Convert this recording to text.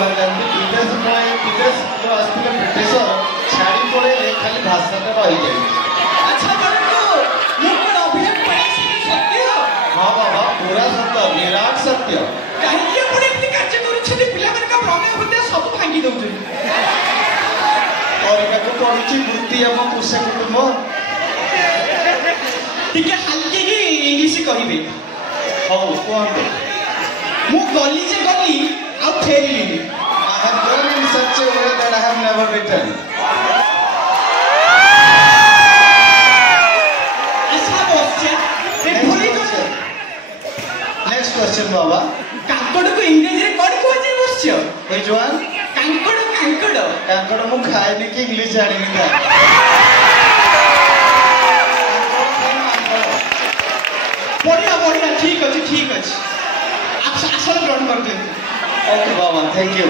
कहते विदेश विदेश जो आसते ब्रिटिश छाड़ी पड़े खाली भाषाटा रही जाए। अच्छा सत्य हाँ बाबा पूरा सत्य निराट सत्य कहीं कार्य कर सब भांगी दौर पड़ुची वृत्ति आम कृषि कुटुंब टिके हल्के ही इंग्लिश कहिबे। हाँ कहते मु गली जे गली आ फेरली। I have done in such a way that I have never written. Next question, Baba. कांकड़ को इंग्लिश रे कोन को जे बसछ? Which one? कांकड़ कांकड़। कांकड़ मु खाए नि कि इंग्लिश जानि नि का। बढ़िया बढ़िया ठीक अछि ठीक अछि। आप आसन ग्रहण करते। Okay, Baba. Thank you.